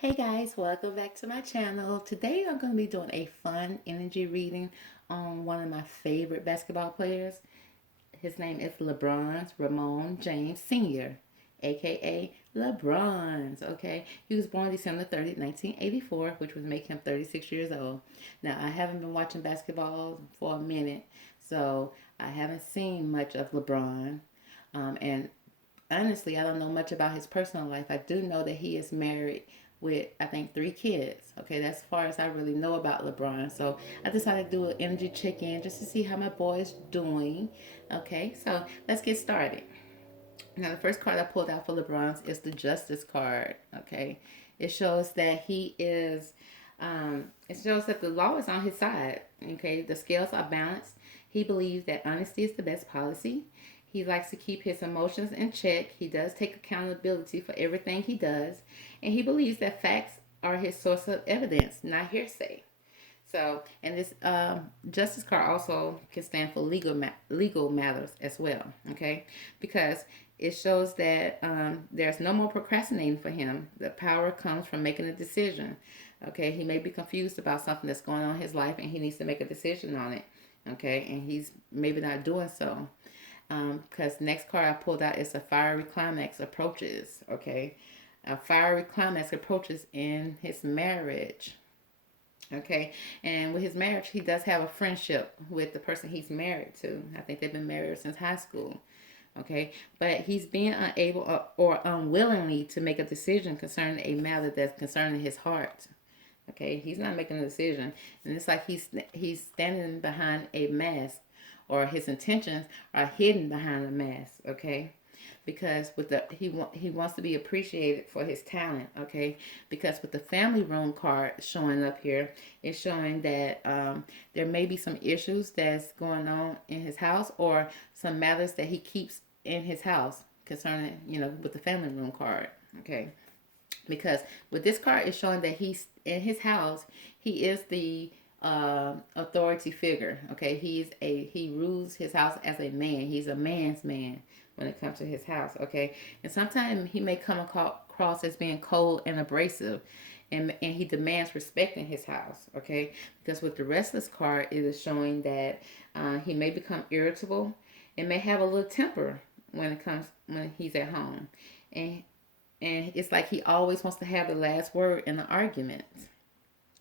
Hey guys, welcome back to my channel. Today I'm going to be doing a fun energy reading on one of my favorite basketball players. His name is Ramon James Sr., aka LeBron's. Okay, he was born December 30th, 1984, which would make him 36 years old. Now, I haven't been watching basketball for a minute, so I haven't seen much of LeBron. And honestly, I don't know much about his personal life. I do know that he is married with, I think, 3 kids. Okay, that's as far as I really know about LeBron. So I decided to do an energy check in just to see how my boy is doing. Okay, so let's get started. Now, the first card I pulled out for LeBron's is the Justice card. Okay, it shows that he is, it shows that the law is on his side. Okay, the scales are balanced. He believes that honesty is the best policy. He likes to keep his emotions in check. He does take accountability for everything he does. And he believes that facts are his source of evidence, not hearsay. So, and this justice card also can stand for legal matters as well. Okay, because it shows that there's no more procrastinating for him. The power comes from making a decision. Okay, he may be confused about something that's going on in his life, and he needs to make a decision on it. Okay, and he's maybe not doing so. Because next card I pulled out is a fiery climax approaches. Okay, a fiery climax approaches in his marriage. Okay, and with his marriage, he does have a friendship with the person he's married to. I think they've been married since high school. Okay, but he's being unable or unwillingly to make a decision concerning a matter that's concerning his heart. Okay, he's not making a decision, and it's like he's standing behind a mask, or his intentions are hidden behind a mask. Okay, because with the he wants to be appreciated for his talent. Okay, because with the family room card showing up here, it's showing that there may be some issues that's going on in his house, or some matters that he keeps in his house concerning, with the family room card. Okay, because with this card it's showing that he's in his house. He is the authority figure. Okay, he rules his house as a man. He's a man's man when it comes to his house. Okay, and sometimes he may come across as being cold and abrasive, and he demands respect in his house. Okay, because with the restless card it is showing that he may become irritable and may have a little temper when he's at home, and it's like he always wants to have the last word in the argument.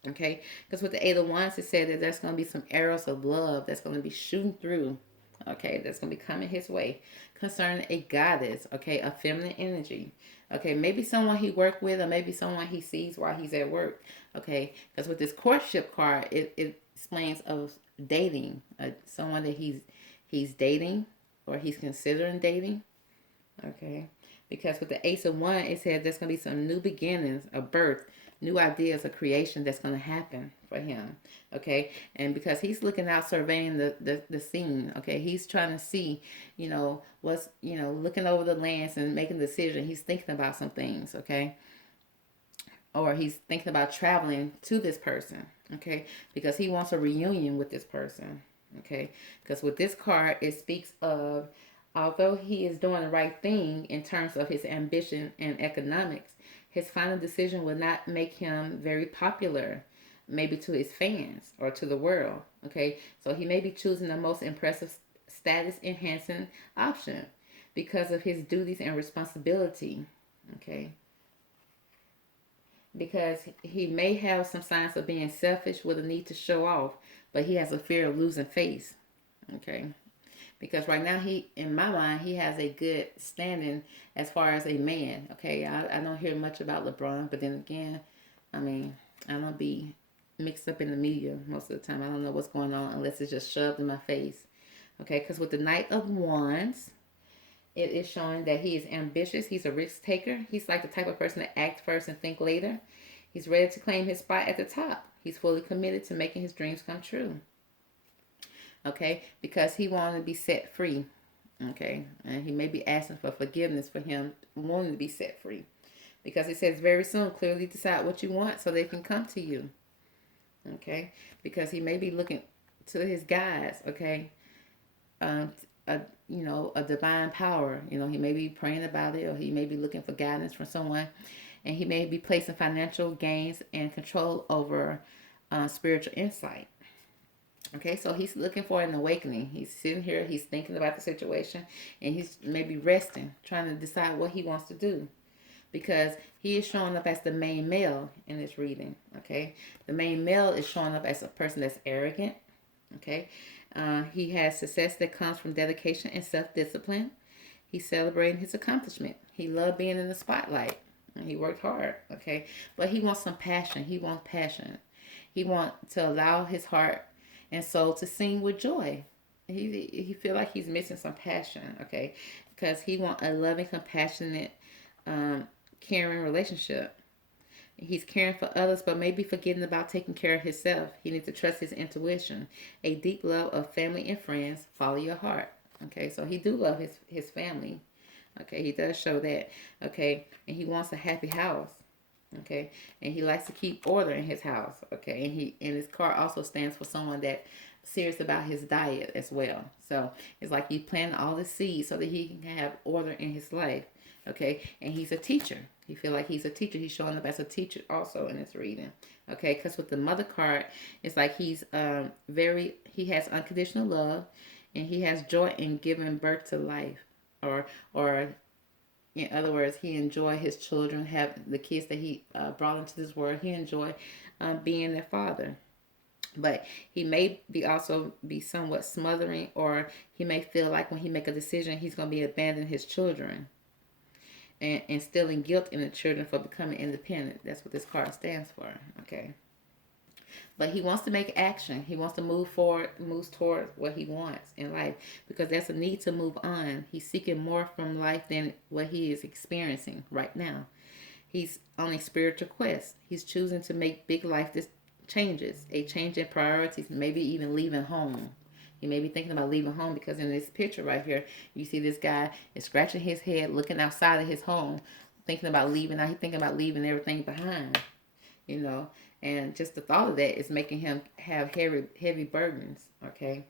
Okay, because with the Eight of Wands, it said that there's going to be some arrows of love that's going to be shooting through. Okay, that's going to be coming his way concerning a goddess. Okay, a feminine energy. Okay, maybe someone he worked with, or maybe someone he sees while he's at work. Okay, because with this courtship card, it explains of dating, someone that he's dating, or he's considering dating. Okay, because with the Ace of One, it says there's going to be some new beginnings, a birth, new ideas, a creation that's going to happen for him. Okay, and because he's looking out, surveying the scene. Okay, he's trying to see, what's, looking over the lands and making a decision. He's thinking about some things. Okay, or he's thinking about traveling to this person. Okay, because he wants a reunion with this person. Okay, because with this card, it speaks of, although he is doing the right thing in terms of his ambition and economics, his final decision will not make him very popular, maybe to his fans or to the world. Okay, so he may be choosing the most impressive status enhancing option because of his duties and responsibility. Okay, because he may have some signs of being selfish with a need to show off, but he has a fear of losing face. Okay, because right now, he, in my mind, he has a good standing as far as a man. Okay, I don't hear much about LeBron, but then again, I mean, I don't be mixed up in the media most of the time. I don't know what's going on unless it's just shoved in my face. Okay, because with the Knight of Wands, it is showing that he is ambitious. He's a risk taker. He's like the type of person to act first and think later. He's ready to claim his spot at the top. He's fully committed to making his dreams come true. Okay, because he wanted to be set free. Okay, and he may be asking for forgiveness for him wanting to be set free, because it says very soon, clearly decide what you want so they can come to you. Okay, because he may be looking to his guides. Okay, um, a a divine power. He may be praying about it, or he may be looking for guidance from someone. And he may be placing financial gains and control over spiritual insight. Okay, so he's looking for an awakening. He's sitting here, he's thinking about the situation, and he's maybe resting, trying to decide what he wants to do. Because he is showing up as the main male in this reading. Okay, the main male is showing up as a person that's arrogant. Okay, he has success that comes from dedication and self-discipline. He's celebrating his accomplishment. He loved being in the spotlight. And he worked hard. Okay, but he wants some passion. He wants passion. He wants to allow his heart and soul to sing with joy. He feel like he's missing some passion. Okay, because he wants a loving, compassionate, caring relationship. He's caring for others, but maybe forgetting about taking care of himself. He needs to trust his intuition. A deep love of family and friends. Follow your heart. Okay, so he do love his family. Okay, he does show that. Okay, and he wants a happy house. Okay, and he likes to keep order in his house. Okay, and his card also stands for someone that serious about his diet as well. So it's like he planted all the seeds so that he can have order in his life. Okay, and he's a teacher. He feel like he's a teacher. He's showing up as a teacher also in this reading. Okay, because with the mother card, it's like he's he has unconditional love, and he has joy in giving birth to life, or in other words, he enjoy his children, have the kids that he brought into this world. He enjoy being their father. But he may be also be somewhat smothering, or he may feel like when he make a decision, he's going to be abandoning his children and instilling guilt in the children for becoming independent. That's what this card stands for. Okay. But he wants to make action. He wants to move forward, moves toward what he wants in life, because there's a need to move on. He's seeking more from life than what he is experiencing right now. He's on a spiritual quest. He's choosing to make big life changes, a change in priorities, maybe even leaving home. He may be thinking about leaving home, because in this picture right here, you see this guy is scratching his head, looking outside of his home, thinking about leaving. Now he's thinking about leaving everything behind, you know. And just the thought of that is making him have heavy burdens, okay?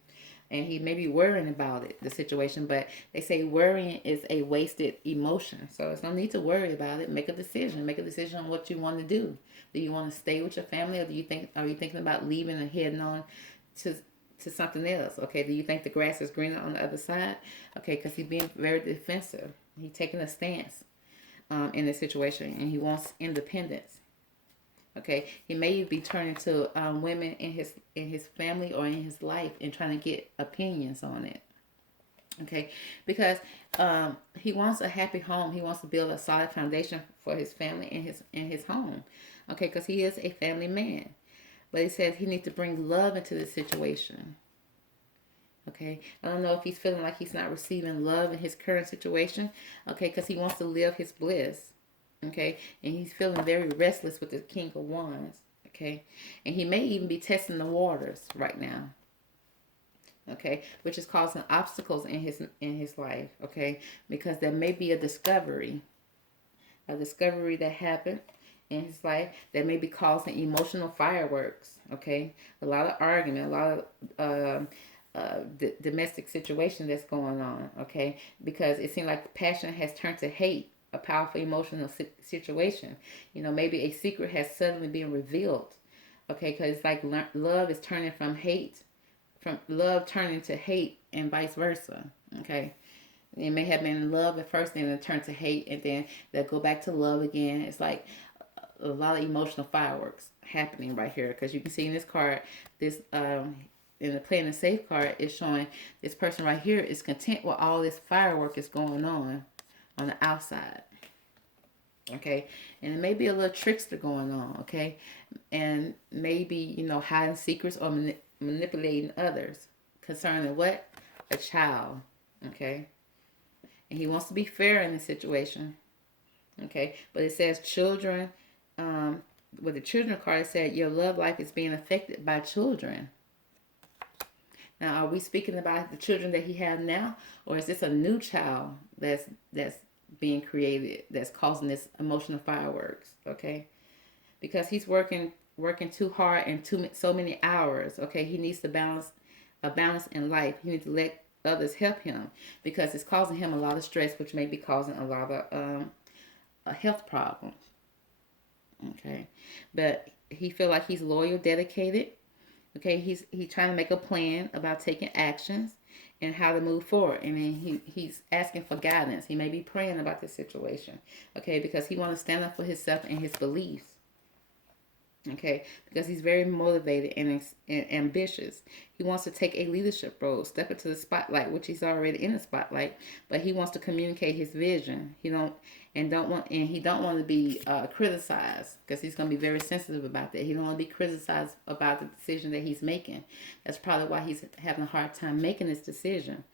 And he may be worrying about it, the situation, but they say worrying is a wasted emotion. So there's no need to worry about it. Make a decision. Make a decision on what you want to do. Do you want to stay with your family, or are you thinking about leaving and heading on to something else? Okay, do you think the grass is greener on the other side? Okay, because he's being very defensive. He's taking a stance in this situation, and he wants independence. Okay, he may be turning to women in his family or in his life and trying to get opinions on it. Okay, because he wants a happy home. He wants to build a solid foundation for his family in his home. Okay, because he is a family man. But he says he needs to bring love into the situation. Okay, I don't know if he's feeling like he's not receiving love in his current situation. Okay, because he wants to live his bliss. Okay, and he's feeling very restless with the King of Wands. Okay, and he may even be testing the waters right now. Okay, which is causing obstacles in his life. Okay, because there may be a discovery that happened in his life that may be causing emotional fireworks. Okay, a lot of argument, a lot of domestic situation that's going on. Okay, because it seems like passion has turned to hate. A powerful emotional situation. You know, maybe a secret has suddenly been revealed. Okay, because it's like love is turning from hate, from love turning to hate, and vice versa. Okay, it may have been in love at first, then it turned to hate, and then they'll go back to love again. It's like a lot of emotional fireworks happening right here, because you can see in this card, this in the playing the safe card is showing this person right here is content with all this firework is going on the outside. Okay, and it may be a little trickster going on. Okay, and maybe, you know, hiding secrets or manipulating others concerning what? A child. Okay, and he wants to be fair in the situation. Okay, but it says children. With the children card, it said your love life is being affected by children. Now, are we speaking about the children that he has now, or is this a new child that's being created that's causing this emotional fireworks? Okay, because he's working too hard and so many hours. Okay, he needs to balance in life. He needs to let others help him, because it's causing him a lot of stress, which may be causing a lot of health problems. Okay, but he feel like he's loyal, dedicated. Okay, he's trying to make a plan about taking actions and how to move forward. I mean, he's asking for guidance. He may be praying about this situation. Okay, because he want to stand up for himself and his beliefs. Okay, because he's very motivated and ambitious. He wants to take a leadership role, step into the spotlight, which he's already in the spotlight. But he wants to communicate his vision. He don't want to be criticized, because he's going to be very sensitive about that. He don't want to be criticized about the decision that he's making. That's probably why he's having a hard time making this decision.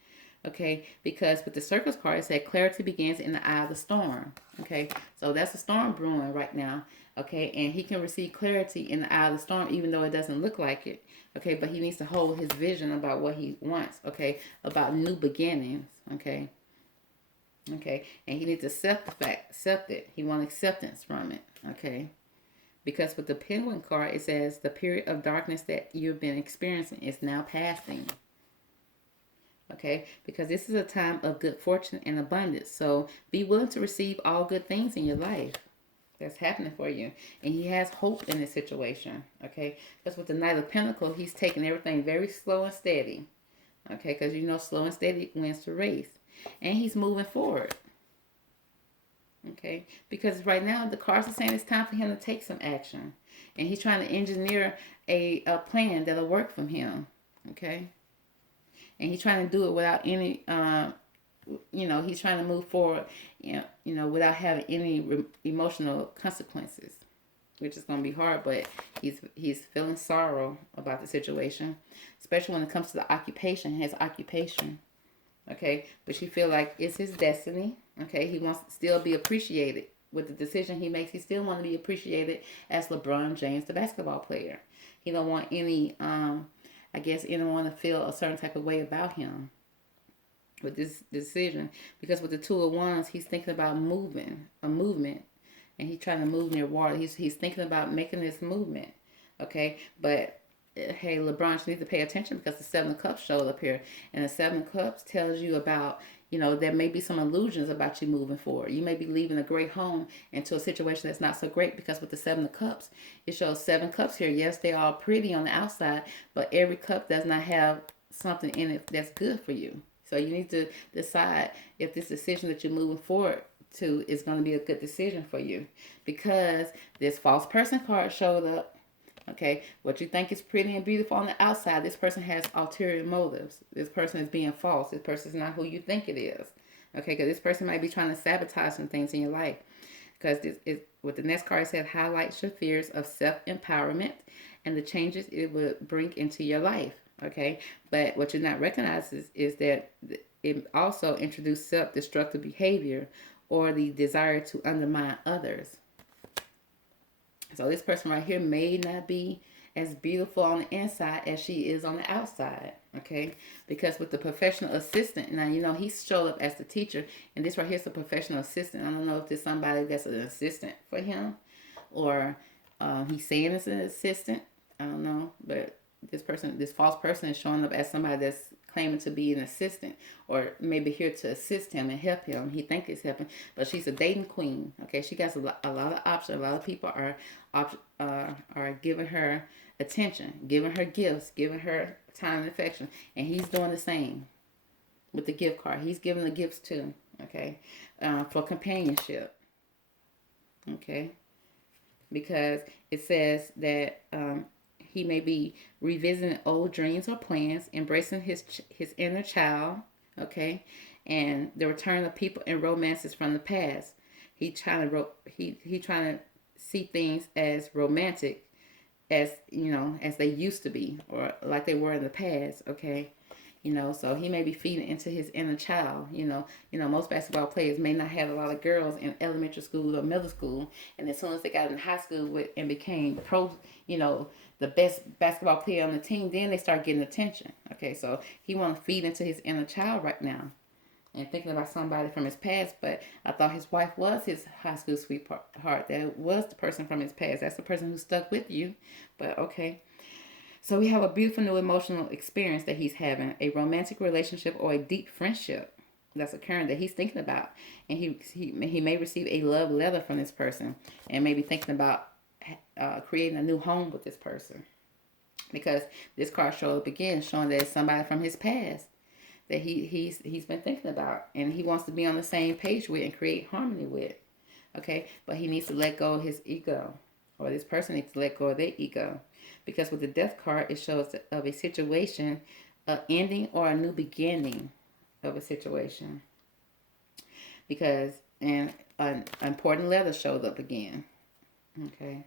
Okay, because with the circus card, it said clarity begins in the eye of the storm. Okay, so that's a storm brewing right now. Okay, and he can receive clarity in the eye of the storm, even though it doesn't look like it. Okay, but he needs to hold his vision about what he wants. Okay, about new beginnings. Okay, and he needs to accept it. He wants acceptance from it. Okay, because with the penguin card, it says the period of darkness that you've been experiencing is now passing. Okay, because this is a time of good fortune and abundance. So be willing to receive all good things in your life that's happening for you. And he has hope in this situation. Okay, because with the Knight of Pentacles, he's taking everything very slow and steady. Okay, because you know slow and steady wins the race. And he's moving forward. Okay, because right now the cards are saying it's time for him to take some action. And he's trying to engineer a plan that'll work for him. Okay. And he's trying to do it without any, he's trying to move forward, without having any emotional consequences, which is going to be hard. But he's feeling sorrow about the situation, especially when it comes to the occupation, his occupation. Okay, but you feel like it's his destiny. Okay, he wants to still be appreciated with the decision he makes. He still wants to be appreciated as LeBron James, the basketball player. He don't want any anyone to feel a certain type of way about him with this decision. Because with the Two of Wands, he's thinking about a movement, and he's trying to move near water. He's thinking about making this movement. Okay, but hey, LeBron, you need to pay attention, because the Seven of Cups showed up here, and the Seven of Cups tells you about, there may be some illusions about you moving forward. You may be leaving a great home into a situation that's not so great, because with the Seven of Cups, it shows 7 cups here. Yes, they're all pretty on the outside, but every cup does not have something in it that's good for you. So you need to decide if this decision that you're moving forward to is going to be a good decision for you, because this false person card showed up. Okay, what you think is pretty and beautiful on the outside, this person has ulterior motives. This person is being false. This person is not who you think it is. Okay, because this person might be trying to sabotage some things in your life. Because this is what the next card said, highlights your fears of self-empowerment and the changes it would bring into your life. Okay, but what you're not recognizing is that it also introduced self-destructive behavior or the desire to undermine others. So this person right here may not be as beautiful on the inside as she is on the outside, okay? Because with the professional assistant, now, he showed up as the teacher, and this right here is a professional assistant. I don't know if there's somebody that's an assistant for him, or he's saying it's an assistant. I don't know, but this false person is showing up as somebody that's claiming to be an assistant, or maybe here to assist him and help him. He thinks it's helping, but she's a dating queen. Okay, she got a lot of options. A lot of people are giving her attention, giving her gifts, giving her time and affection, and he's doing the same with the gift card. He's giving the gifts too. Okay, for companionship. Okay, because it says that he may be revisiting old dreams or plans, embracing his inner child, okay, and the return of people and romances from the past. He trying to see things as romantic as as they used to be, or like they were in the past, okay. So he may be feeding into his inner child. Most basketball players may not have a lot of girls in elementary school or middle school, and as soon as they got in high school and became pro, the best basketball player on the team, then they start getting attention. Okay, so he want to feed into his inner child right now, and thinking about somebody from his past. But I thought his wife was his high school sweetheart. That was the person from his past. That's the person who stuck with you. But okay. So we have a beautiful new emotional experience that he's having, a romantic relationship or a deep friendship that's occurring that he's thinking about. And he may receive a love letter from this person, and maybe thinking about creating a new home with this person. Because this card showed up again, showing that it's somebody from his past that he's been thinking about, and he wants to be on the same page with and create harmony with. Okay, but he needs to let go of his ego, or this person needs to let go of their ego, because with the death card, it shows of a situation, a ending or a new beginning of a situation. Because and an important letter showed up again. Okay,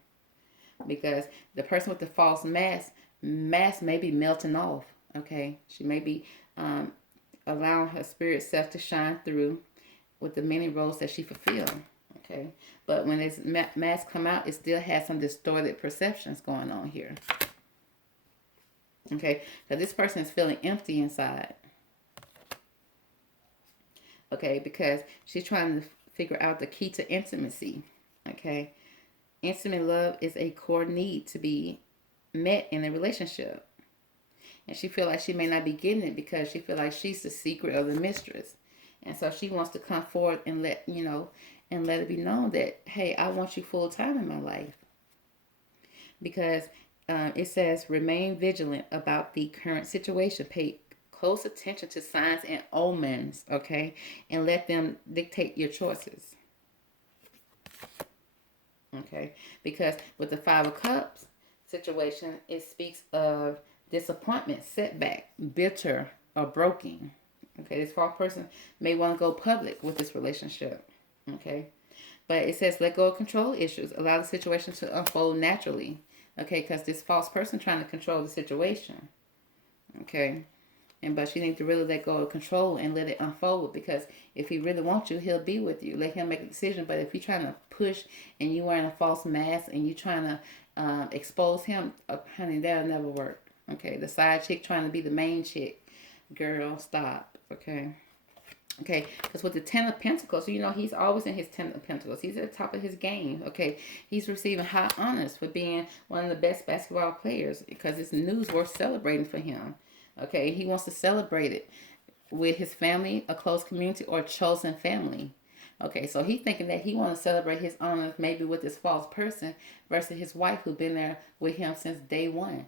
because the person with the false mask may be melting off. Okay, she may be allowing her spirit self to shine through with the many roles that she fulfilled. Okay, but when this mask come out, it still has some distorted perceptions going on here. Okay, so this person is feeling empty inside. Okay, because she's trying to figure out the key to intimacy. Okay, intimate love is a core need to be met in a relationship, and she feel like she may not be getting it because she feel like she's the secret of the mistress, and so she wants to come forward and let it be known that, hey, I want you full time in my life. Because it says remain vigilant about the current situation, pay close attention to signs and omens, okay, and let them dictate your choices. Okay, because with the Five of Cups situation, it speaks of disappointment, setback, bitter, or broken. Okay, this false person may want to go public with this relationship. Okay, but it says let go of control issues, allow the situation to unfold naturally. Okay, because this false person trying to control the situation. Okay, but you need to really let go of control and let it unfold, because if he really wants you, he'll be with you. Let him make a decision. But if you're trying to push and you wearing a false mask and you're trying to expose him, honey, that'll never work. Okay, the side chick trying to be the main chick, girl, stop. Okay. Okay, because with the Ten of Pentacles, he's always in his Ten of Pentacles. He's at the top of his game. Okay, he's receiving high honors for being one of the best basketball players, because it's news worth celebrating for him. Okay, he wants to celebrate it with his family, a close community, or chosen family. Okay, so he's thinking that he wants to celebrate his honors maybe with this false person versus his wife who's been there with him since day one.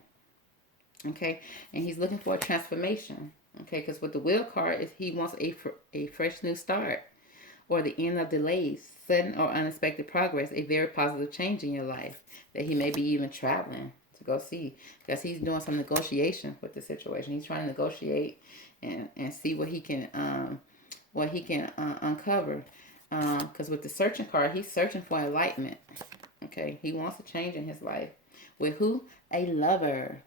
Okay, and he's looking for a transformation. Okay, because with the Wheel card, he wants a fresh new start, or the end of delays, sudden or unexpected progress, a very positive change in your life that he may be even traveling to go see, because he's doing some negotiation with the situation. He's trying to negotiate and see what he can uncover. Because with the searching card, he's searching for enlightenment. Okay, he wants a change in his life. With who? A lover.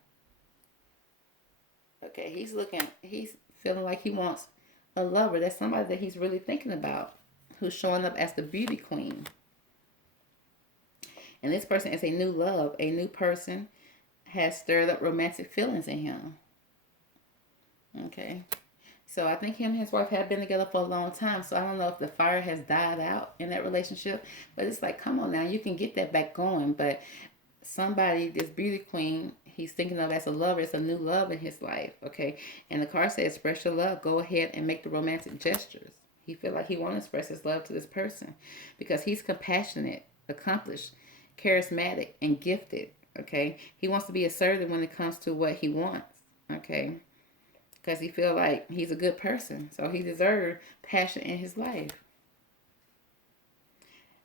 Okay, he's feeling like he wants a lover. That's somebody that he's really thinking about, who's showing up as the beauty queen. And this person is a new love. A new person has stirred up romantic feelings in him. Okay. So I think him and his wife have been together for a long time. So I don't know if the fire has died out in that relationship. But it's like, come on now, you can get that back going. But somebody, this beauty queen, he's thinking of as a lover. It's a new love in his life. Okay. And the card says, express your love. Go ahead and make the romantic gestures. He feel like he want to express his love to this person because he's compassionate, accomplished, charismatic, and gifted. Okay. He wants to be assertive when it comes to what he wants. Okay. Because he feel like he's a good person. So he deserves passion in his life.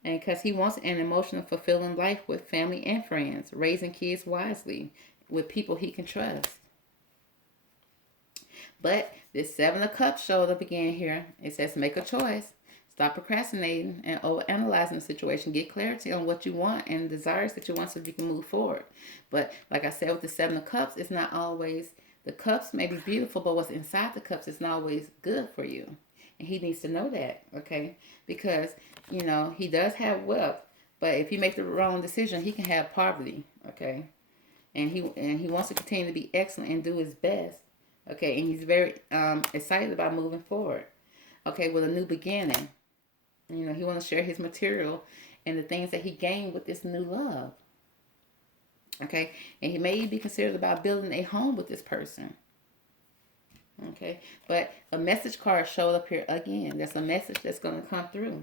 And because he wants an emotional, fulfilling life with family and friends, raising kids wisely with people he can trust. But this Seven of Cups showed up again here. It says make a choice. Stop procrastinating and overanalyzing the situation. Get clarity on what you want and desires that you want so that you can move forward. But like I said, with the Seven of Cups, it's not always, the cups may be beautiful, but what's inside the cups is not always good for you. And he needs to know that, okay? Because, he does have wealth, but if he makes the wrong decision, he can have poverty, okay? And he wants to continue to be excellent and do his best, okay? And he's very excited about moving forward, okay, with a new beginning. He wants to share his material and the things that he gained with this new love, okay? And he may be considered about building a home with this person. Okay, but a message card showed up here again. There's a message that's going to come through.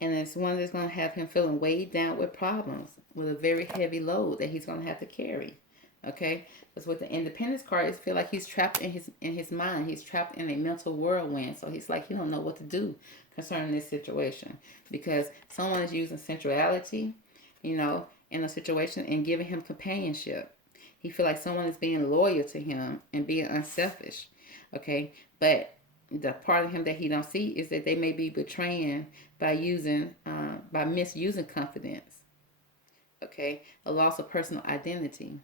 And it's one that's going to have him feeling weighed down with problems, with a very heavy load that he's going to have to carry. Okay, because with the Independence card, it feel like he's trapped in his mind. He's trapped in a mental whirlwind. So he's like he don't know what to do concerning this situation because someone is using sensuality, in a situation and giving him companionship. He feel like someone is being loyal to him and being unselfish. Okay, but the part of him that he don't see is that they may be betraying by misusing confidence. Okay, a loss of personal identity.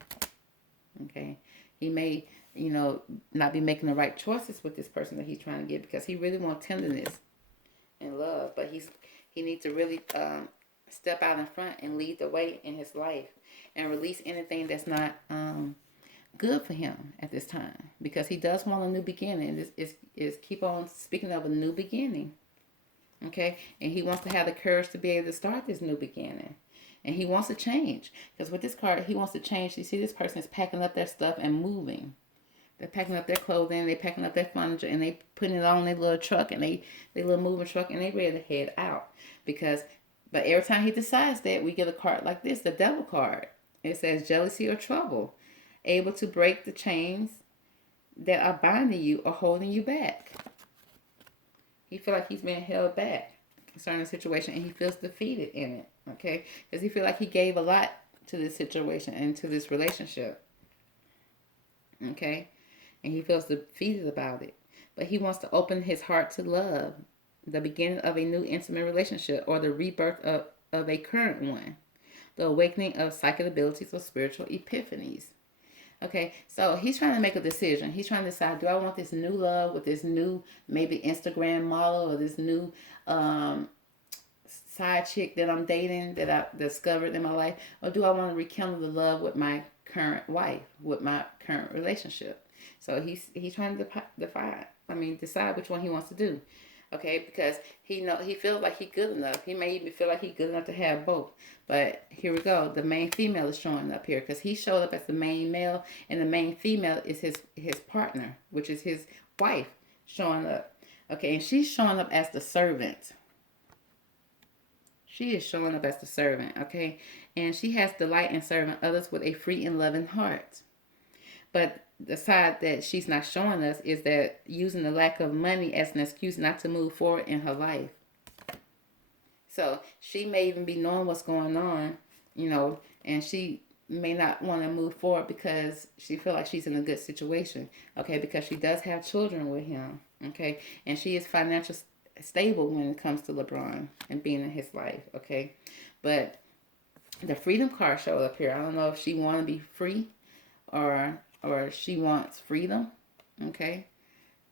Okay, he may not be making the right choices with this person that he's trying to get because he really wants tenderness and love, but he needs to really step out in front and lead the way in his life and release anything that's not good for him at this time because he does want a new beginning. This is keep on speaking of a new beginning. Okay, and he wants to have the courage to be able to start this new beginning. And he wants to change. Because with this card, he wants to change. You see, this person is packing up their stuff and moving. They're packing up their clothing, they're packing up their furniture, and they putting it on their little truck, and they little moving truck, and they ready to head out. But every time he decides that, we get a card like this, the Devil card. It says jealousy or trouble, able to break the chains that are binding you or holding you back. He feel like he's being held back concerning the situation, and he feels defeated in it. Okay, because he feel like he gave a lot to this situation and to this relationship. Okay, and he feels defeated about it, but he wants to open his heart to love, the beginning of a new intimate relationship, or the rebirth of a current one, the awakening of psychic abilities or spiritual epiphanies. Okay, so he's trying to make a decision. He's trying to decide, do I want this new love with this new maybe Instagram model or this new side chick that I'm dating that I discovered in my life, or do I want to rekindle the love with my current wife, with my current relationship? So he's trying to decide which one he wants to do. Okay, because he feels like he's good enough. He may even feel like he's good enough to have both. But here we go. The main female is showing up here because he showed up as the main male, and the main female is his partner, which is his wife, showing up. Okay, and she's showing up as the servant. She is showing up as the servant, okay? And she has delight in serving others with a free and loving heart. But the side that she's not showing us is that using the lack of money as an excuse not to move forward in her life. So she may even be knowing what's going on, and she may not want to move forward because she feel like she's in a good situation, okay? Because she does have children with him, okay? And she is financially stable when it comes to LeBron and being in his life, okay? But the freedom card showed up here. I don't know if she want to be free or she wants freedom, okay?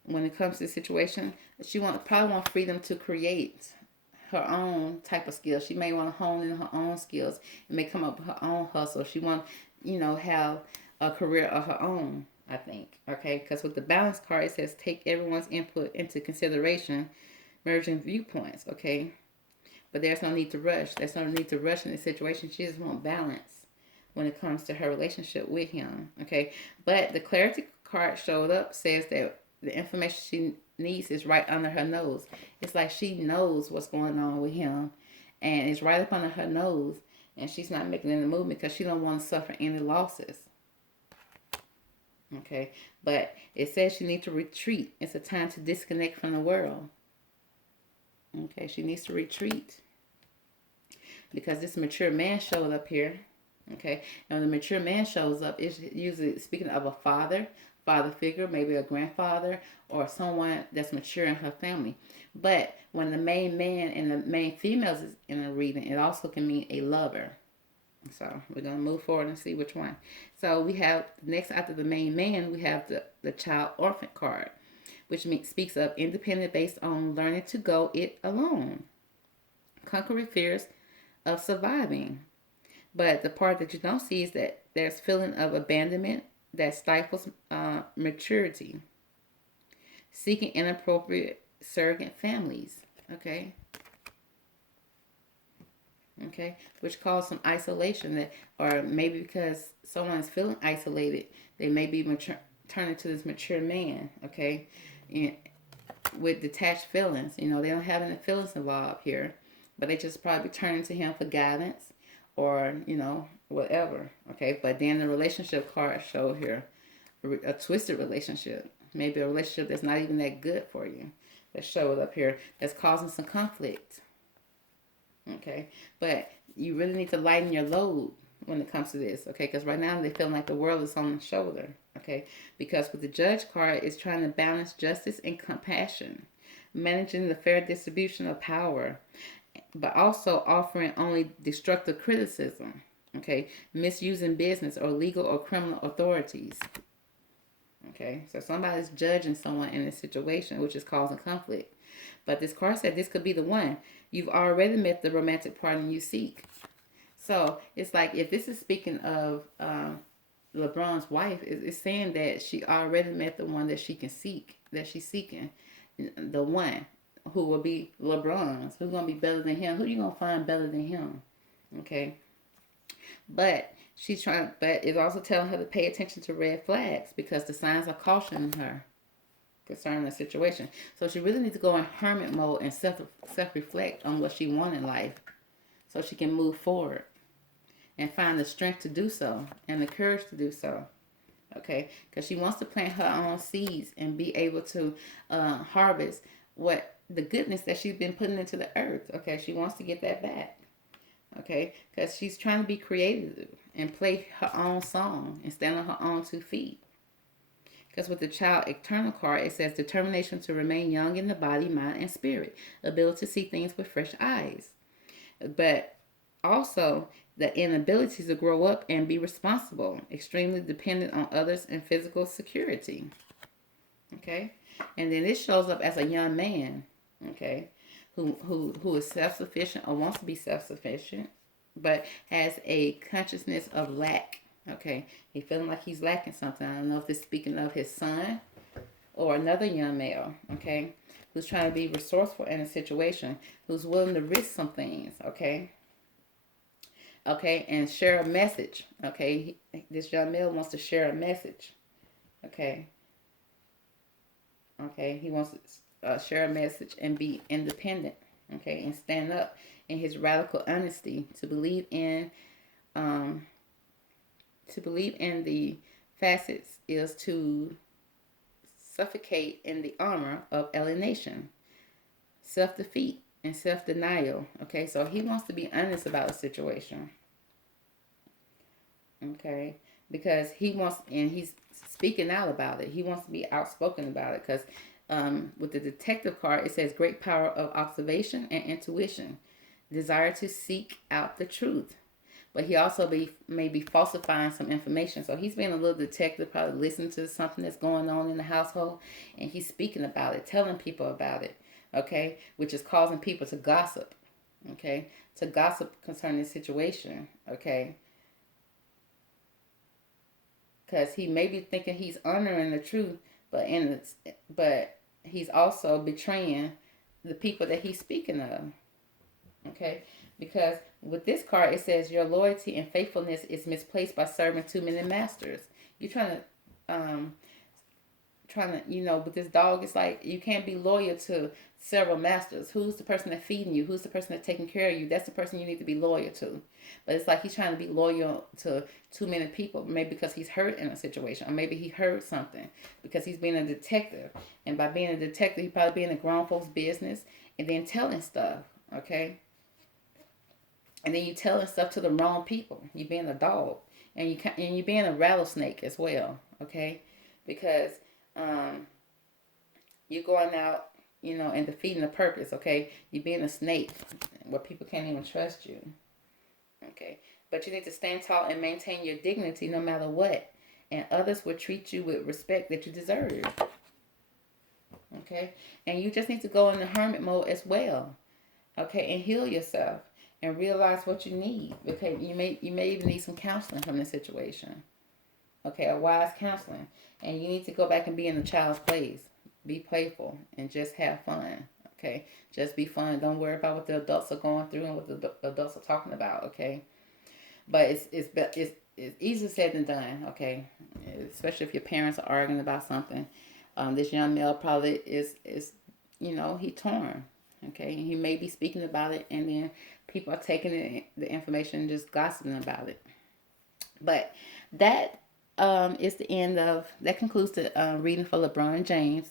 When it comes to the situation, she probably want freedom to create her own type of skills. She may want to hone in her own skills and may come up with her own hustle. She want, have a career of her own, I think, okay? Because with the balance card, it says take everyone's input into consideration, merging viewpoints, okay? But there's no need to rush. There's no need to rush in this situation. She just wants balance when it comes to her relationship with him, okay? But the clarity card showed up, says that the information she needs is right under her nose. It's like she knows what's going on with him, and it's right up under her nose, and she's not making any movement because she don't want to suffer any losses. Okay, but it says she needs to retreat. It's a time to disconnect from the world. Okay, she needs to retreat because this mature man showed up here. Okay, and when the mature man shows up, it's usually speaking of a father figure, maybe a grandfather or someone that's mature in her family. But when the main man and the main females is in a reading, it also can mean a lover. So we're going to move forward and see which one. So we have, next after the main man, we have the child orphan card, which speaks of independent based on learning to go it alone. Conquering fears of surviving. But the part that you don't see is that there's feeling of abandonment that stifles maturity. Seeking inappropriate surrogate families. Okay. Okay. Which causes some isolation, or maybe because someone's feeling isolated, they may be turning to this mature man. Okay. And with detached feelings, they don't have any feelings involved here. but they just probably turning to him for guidance or, whatever. Okay, but then the relationship card show here a twisted relationship, maybe a relationship that's not even that good for you, that showed up here, that's causing some conflict. Okay, but you really need to lighten your load when it comes to this. Okay, because right now they feel like the world is on the shoulder. Okay, because with the judge card, it's trying to balance justice and compassion, managing the fair distribution of power, but also offering only destructive criticism. Okay, misusing business or legal or criminal authorities. Okay, so somebody's judging someone in a situation which is causing conflict. But this card said this could be the one. You've already met the romantic partner you seek. So it's like if this is speaking of LeBron's wife, it's saying that she already met the one that she can seek, that she's seeking, the one who will be LeBron's, who's gonna be better than him. Who you gonna find better than him? Okay, but but it's also telling her to pay attention to red flags because the signs are cautioning her concerning the situation. So she really needs to go in hermit mode and self reflect on what she wants in life, so she can move forward and find the strength to do so and the courage to do so. Okay, because she wants to plant her own seeds and be able to harvest what the goodness that she's been putting into the earth. Okay, she wants to get that back. Okay, because she's trying to be creative and play her own song and stand on her own 2 feet. Because with the child eternal card, it says determination to remain young in the body, mind, and spirit, ability to see things with fresh eyes, but also the inability to grow up and be responsible, extremely dependent on others, and physical security. Okay, and then this shows up as a young man. Okay, who is self-sufficient or wants to be self-sufficient, but has a consciousness of lack. Okay, he feeling like he's lacking something. I don't know if it's speaking of his son or another young male. Okay, who's trying to be resourceful in a situation, who's willing to risk some things. Okay, and share a message. Okay, this young male wants to share a message. Okay, he wants to share a message and be independent. Okay, and stand up in his radical honesty to believe in the facets is to suffocate in the armor of alienation, self-defeat, and self-denial. Okay, so he wants to be honest about a situation. Okay, because he wants, and he's speaking out about it. He wants to be outspoken about it because with the detective card, it says great power of observation and intuition, desire to seek out the truth. But he also may be falsifying some information. So he's being a little detective, probably listening to something that's going on in the household, and he's speaking about it, telling people about it, okay, which is causing people to gossip, okay, to gossip concerning the situation, okay, because he may be thinking he's honoring the truth, but he's also betraying the people that he's speaking of, okay. Because with this card, it says your loyalty and faithfulness is misplaced by serving too many masters. You're trying to, with this dog, it's like you can't be loyal to several masters. Who's the person that's feeding you? Who's the person that's taking care of you? That's the person you need to be loyal to. But it's like he's trying to be loyal to too many people, maybe because he's hurt in a situation, or maybe he heard something because he's being a detective. And by being a detective, he's probably being a grown folks' business and then telling stuff, okay? And then you telling stuff to the wrong people. You being a dog, and you being a rattlesnake as well, okay? Because you're going out, and defeating the purpose, okay? You being a snake, where people can't even trust you, okay? But you need to stand tall and maintain your dignity no matter what, and others will treat you with respect that you deserve, okay? And you just need to go in the hermit mode as well, okay? And heal yourself. And realize what you need. Okay, you may even need some counseling from the situation. Okay, a wise counseling. And you need to go back and be in the child's place. Be playful and just have fun. Okay, just be fun. Don't worry about what the adults are going through and what the adults are talking about. Okay, but it's easier said than done. Okay, especially if your parents are arguing about something. This young male probably is he torn. Okay, and he may be speaking about it, and then people are taking the information and just gossiping about it. But that is the end of that. Concludes the reading for LeBron James.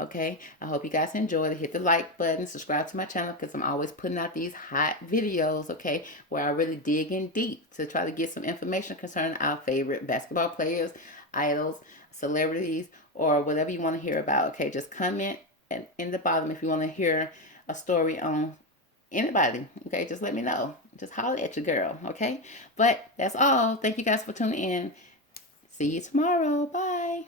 Okay, I hope you guys enjoyed it. Hit the like button, subscribe to my channel because I'm always putting out these hot videos, okay, where I really dig in deep to try to get some information concerning our favorite basketball players, idols, celebrities, or whatever you want to hear about. Okay, just comment in the bottom if you want to hear a story on anybody. Okay, just let me know. Just holler at your girl. Okay, but that's all. Thank you guys for tuning in. See you tomorrow. Bye.